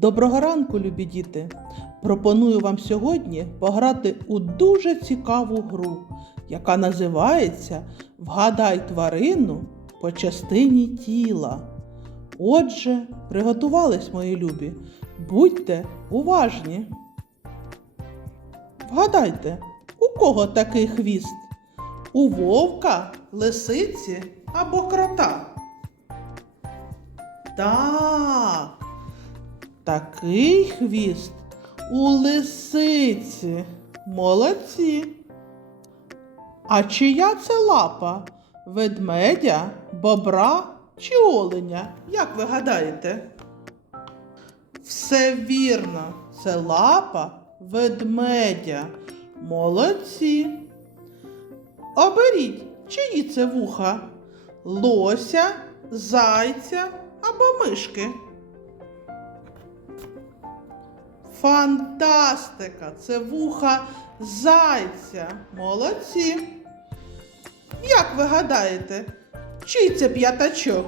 Доброго ранку, любі діти! Пропоную вам сьогодні пограти у дуже цікаву гру, яка називається Вгадай тварину по частині тіла. Отже, приготувались, мої любі. Будьте уважні. Вгадайте, у кого такий хвіст? У вовка, лисиці або крота? Так. Такий хвіст у лисиці. Молодці. А чия це лапа? Ведмедя, бобра чи оленя? Як ви гадаєте? Все вірно, це лапа ведмедя. Молодці. Оберіть, чиї це вуха? Лося, зайця або мишки. Фантастика! Це вуха зайця. Молодці. Як ви гадаєте, чий це п'ятачок?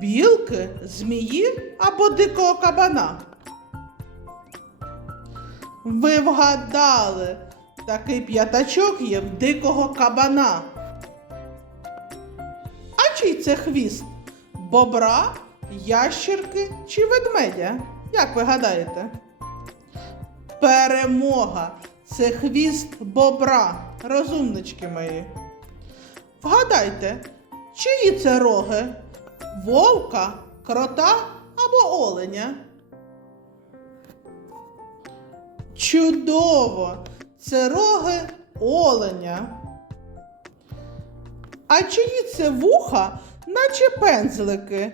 Білки, змії або дикого кабана? Ви вгадали, такий п'ятачок є в дикого кабана. А чий це хвіст? Бобра, ящерки чи ведмедя? Як ви гадаєте? Перемога! Це хвіст бобра, розумнички мої. Вгадайте, чиї це роги? Вовка, крота або оленя? Чудово! Це роги оленя. А чиї це вуха, наче пензлики?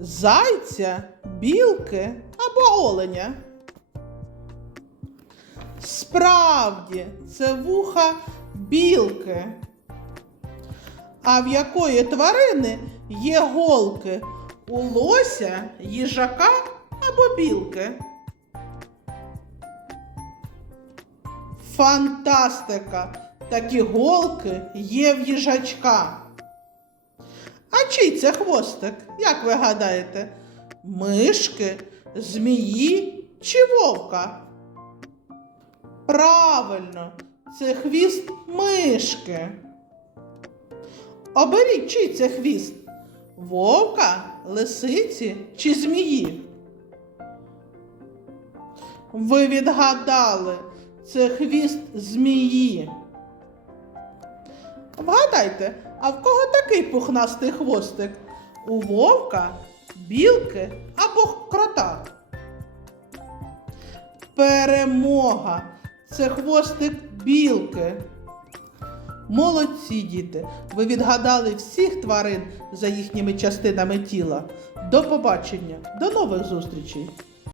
Зайця, білки або оленя? Справді, це вуха білки. А в якої тварини є голки? У лося, їжака або білки? Фантастика! Такі голки є в їжачка. А чий це хвостик? Як ви гадаєте? Мишки, змії чи вовка? Правильно, це хвіст мишки. Оберіть, чий це хвіст? Вовка, лисиці чи змії? Ви відгадали, це хвіст змії. Вгадайте, а в кого такий пухнастий хвостик? У вовка, білки або крота? Перемога! Це хвостик білки. Молодці діти! Ви відгадали всіх тварин за їхніми частинами тіла. До побачення, до нових зустрічей!